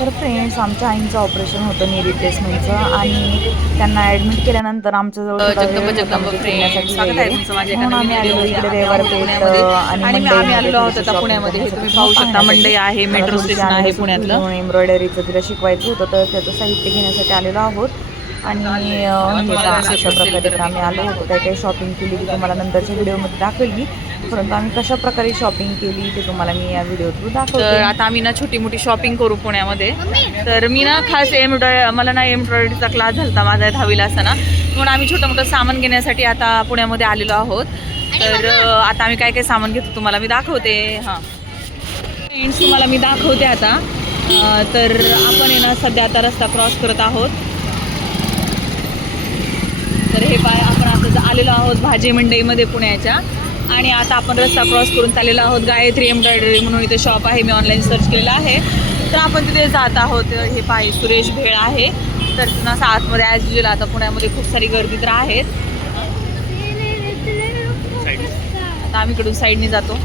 तर फ्रेंड्स, आमच्या आईंचं ऑपरेशन होतं नी रिप्लेसमेंटचं आणि त्यांना ॲडमिट केल्यानंतर आमच्याजवळ थोडा वेळ होता म्हणजे फिरण्यासाठी स्वागत आहे वगैरे, तुमचं माझ्या एका म्हणून नवीन आम्ही आलेलो व्हिडिओमध्ये. इकडे आम्ही आहोत रविवारपेठ पुण्यामध्ये आणि आम्ही मंडईमध्ये आलेलो आहोत थोडीशी आता शॉपिंग पुण्यामध्ये. हे तुम्ही करण्यासाठी पाहू किंवा शकता, मंडई पाहण्यासाठी. आहे, मला मेट्रो थोडीशी स्टेशन आहे अंडरसूट घ्यायची पुण्यातलं. म्हणून एम्ब्रॉयडरीचं तिला शिकवायचं होतं, तर त्याचं साहित्य घेण्यासाठी आलेलो आहोत. आणि हे पहा, अशा प्रकारे तर आम्ही आलो होतो. काही काही शॉपिंग केली ती तुम्हाला नंतरच्या व्हिडिओमध्ये दाखवेल मी, परंतु आम्ही कशा प्रकारे शॉपिंग केली ते तुम्हाला मी या व्हिडिओ थ्रू दाखवते. तर आता आम्ही ना छोटी मोठी शॉपिंग करू पुण्यामध्ये. तर मी ना खास मला ना एम्ब्रॉयडरीचा क्लास झाला माझा 10वीला असताना, म्हणून आम्ही छोटं मोठं सामान घेण्यासाठी आता पुण्यामध्ये आलेलो आहोत. तर आता आम्ही काय काय सामान घेतो तुम्हाला मी दाखवते. हां फ्रेंड्स, तुम्हाला मी दाखवते आता. तर आपण आहे ना सध्या आता रस्ता क्रॉस करत आहोत. तर हे पाय आपण आता आलेलो आहोत भाजी मंडईमध्ये पुण्याच्या. आणि आता आपण रस्ता क्रॉस करून चाललेलो आहोत गायत्री एम्ब्रॉयडरी म्हणून इथे शॉप आहे, मी ऑनलाईन सर्च केलेलं आहे. तर आपण तिथे जात आहोत. हे पाय सुरेश भेळ आहे. तर ना आतमध्ये ॲज युजल आता पुण्यामध्ये खूप सारी गर्दी तर आहेत. आता आम्ही इकडून साईडने जातो.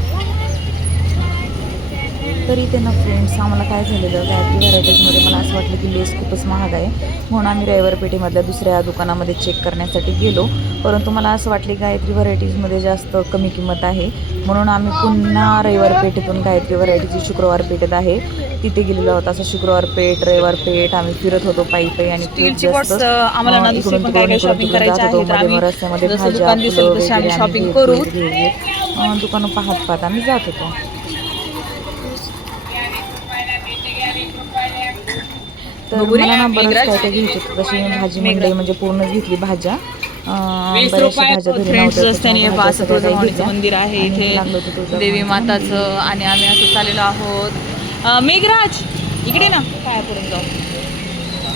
तरी इथे ना फ्रेंड्स, आम्हाला काय झालेलं, गायत्री व्हरायटीजमध्ये मला असं वाटलं की लेस खूपच महाग आहे, म्हणून आम्ही रविवार पेठेमधल्या दुसऱ्या दुकानामध्ये चेक करण्यासाठी गेलो. परंतु मला असं वाटले गायत्री व्हरायटीजमध्ये जास्त कमी किंमत आहे, म्हणून आम्ही पुन्हा रविवार पेठेतून गायत्री व्हरायटीची शुक्रवार पेठेत आहे तिथे गेलेलो आहोत. असं शुक्रवार पेठ, रविवार पेठ आम्ही फिरत होतो पायी पायी आणि स्टीलची बॉक्स आम्हाला ना दुसरी पण काय काय शॉपिंग करायची आहे. तर आम्ही रस्त्यामध्ये जसं भाज्या, दुकान दिसेल फुलं तशी आम्ही वगैरे शॉपिंग करू. दुकानं पाहत पाहत आम्ही जात होतो. तर मला ना बरंच काय काय घ्यायचं होतं. तशी भाजी मंडई म्हणजे पूर्णच घेतली भाज्या. बऱ्याचशा भाज्या घरी फ्रेंड्स नव्हत्या, रस्त्याने भाज्या सगळ्या काही तुळजाभवानीचं घेतल्या. मंदिर आहे आणि इथे, लागलं होतं तुळजाभवानीचं देवी मंदिर. माताचं. आणि आम्ही असं चाललेलो आहोत. मेघराज इकडे ना पाया पडून जाऊ.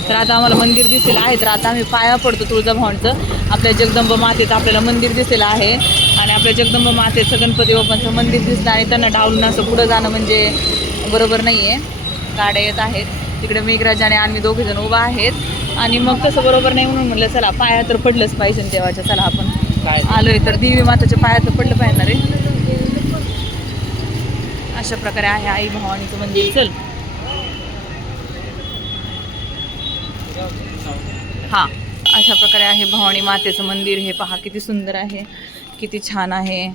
तर आता आम्हाला मंदिर दिसलेलं आहे, तर आता आम्ही पाया पडतो तुळजाभवानीचं. आपल्या जगदंब मातेचं आपल्याला मंदिर दिसलेलं आहे आणि आपल्या जगदंब मातेचं गणपती बाप्पांचं मंदिर दिसलं आणि त्यांना डावलून असं पुढं जाणं म्हणजे बरोबर नाही आहे. गाड्या येत आहेत तिकडे. मेघराज आणि आम्ही दोघेजण उभा आहेत आणि मग तसं बरोबर नाही म्हणून म्हटलं चला पाया तर पडलंच पाहिजे देवाच्या. चला आपण आलोय तर देवी माताच्या पाया तर पडलं पाहिजे ना रे. अशा प्रकारे आहे आई भवानीचं मंदिर. चल हां, अशा प्रकारे आहे भवानी मातेचं मंदिर. हे पहा किती सुंदर आहे, किती छान आहे.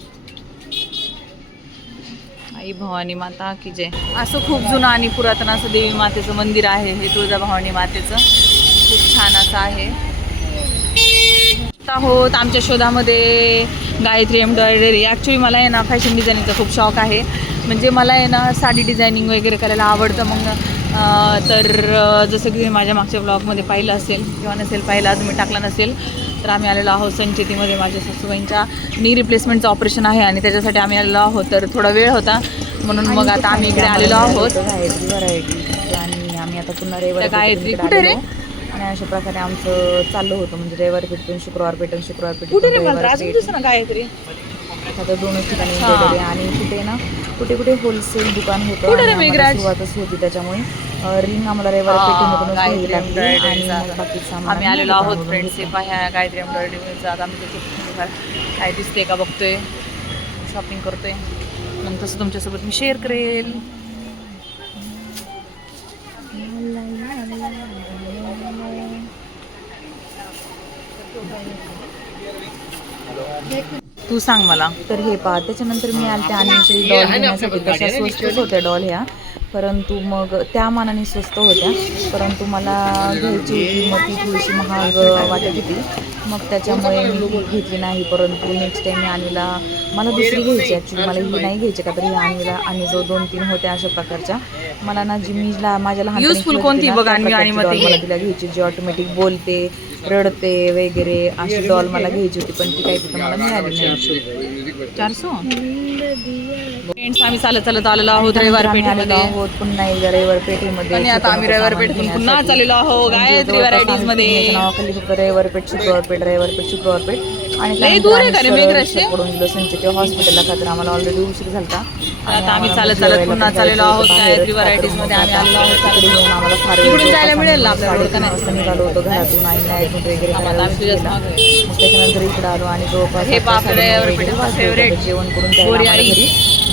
आई भवानी माता की जय. असं खूप जुनं आणि पुरातन असं देवी मातेचं मंदिर आहे हे तुळजाभवानी मातेचं. खूप छान असं आहे. आहोत आमच्या शोधामध्ये गायत्री एम्ब्रॉयडरी. ॲक्च्युली मला आहे ना फॅशन डिझायनिंगचा खूप शौक आहे. म्हणजे मला आहे ना साडी डिझायनिंग वगैरे करायला आवडतं. मग तर जसं की माझ्या मागच्या ब्लॉगमध्ये पाहिलं असेल किंवा नसेल पाहिलं, अजून मी टाकला नसेल, तर आम्ही आलेलो आहोत संचेतीमध्ये. माझ्या सासूबाईंच्या नी रिप्लेसमेंटचं ऑपरेशन आहे आणि त्याच्यासाठी आम्ही आलेलो आहोत. तर थोडा वेळ होता म्हणून मग आता आम्ही इकडे आलेलो आहोत. गायत्री व्हरायटी आणि आम्ही आता पुन्हा रविवार गायत्री कुठे रे? आणि अशा प्रकारे आमचं चाललं होतं. म्हणजे रविवार पेठून शुक्रवार पेठून, शुक्रवार कुठे रे? पेठून मला अजून दिसत ना गायत्री. आता दोनच ठिकाणी एम्ब्रॉयडरी. आणि कुठे ना कुठे कुठे होलसेल दुकान होतं आणि आम्हाला सुरुवातच होती, त्याच्यामुळे रिंग आम्हाला रविवार पेठेमधूनच घ्यावी लागली आणि मग बाकी सामान आम्ही आलेलो आहोत फ्रेंड्स. हे पाह्या गायत्री एम्ब्रॉयडरीमध्ये आता आम्ही खूप काय दिसते का बघतोय, शॉपिंग करतोय. मग तसं तुमच्यासोबत मी शेअर करेल. तू सांग मला. तर हे पहा, त्याच्यानंतर मी आलते आणि डॉल घेण्यासाठी. तशा स्वस्तच होत्या डॉल ह्या, परंतु मग त्या मानाने स्वस्त होत्या, परंतु मला घ्यायची होती मग ती थोडीशी महाग वाटत होती. मग त्याच्यामुळे मी ती घेतली नाही. परंतु नेक्स्ट टाईम मी आणीला मला दुसरी घ्यायची. ॲक्च्युली मला ही नाही घ्यायची का, तर ही आणि जो 2-3 होत्या अशा प्रकारच्या. मला ना जी माझ्या लहानपणी युजफुल कोणती बघ आणि मला तिला घ्यायची, जी ऑटोमॅटिक बोलते, रडते वगैरे अशी डॉल मला घ्यायची होती, पण ती काही तिथं मला मिळाली नाही. 400 फ्रेंड्स, आम्ही चालत आलेलो आहोत रविवार पेठेमध्ये. आहोत पुन्हा एकदा रविवार पेठेमध्ये. आणि आता आम्ही रविवार पेठेतून पुन्हा चाललेलो आहोत गायत्री व्हरायटीज मध्ये. नावाखाली फक्त रविवार पेठ, शुक्रवार पेठ, रविवार पेठ, शुक्रवार पेठ. आणि लई दूर आहे का रे मेघराजचे? पडून गेलो संचित हॉस्पिटलला, का तर आम्हाला ऑलरेडी उशीर झाला. आता आम्ही चालत पुन्हा चाललेलो आहोत गायत्री व्हरायटीज मध्ये. आम्ही आलेलो आहोत येऊन आम्हाला फार इकडून जायला मिळेल ना आपल्याला का नाही? वाजता निघालो होतो घरातून आणि ॲडमिट वगैरे करायला आम्ही तुझ्याच गेला. मागे. मग त्याच्यानंतर इकडे आलो आणि जवळपास हे बापरे, रविवार पेठेचं फेवरेट जेवण करून जायला गोडी आम्हाला आळी. घरी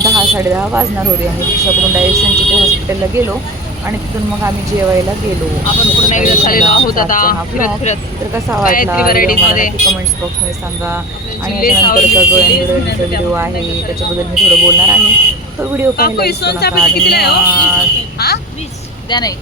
10-10:30 वाजणार होते. आम्ही रिक्षाकडून डायरेक्ट संचित हॉस्पिटलला गेलो आणि तिथून मग आम्ही जेवायला गेलो. आपण पुन्हा एकदा झालेलो आहोत आता फिरत. तर कसा गायत्री वाटला varieties मध्ये. कमेंट्स बॉक्समध्ये सांगा. आणि जिल्हे याच्यानंतरचा जो सावली, एन्ड्रॉइडचा व्हिडिओ आहे त्याच्याबद्दल मी थोडं बोलणार आहे. तो व्हिडिओ काकू पाहायला ही विसरू सोनचा नका. पैसे कितीला आहे हो? धन्यवाद. हा? द्या नाही.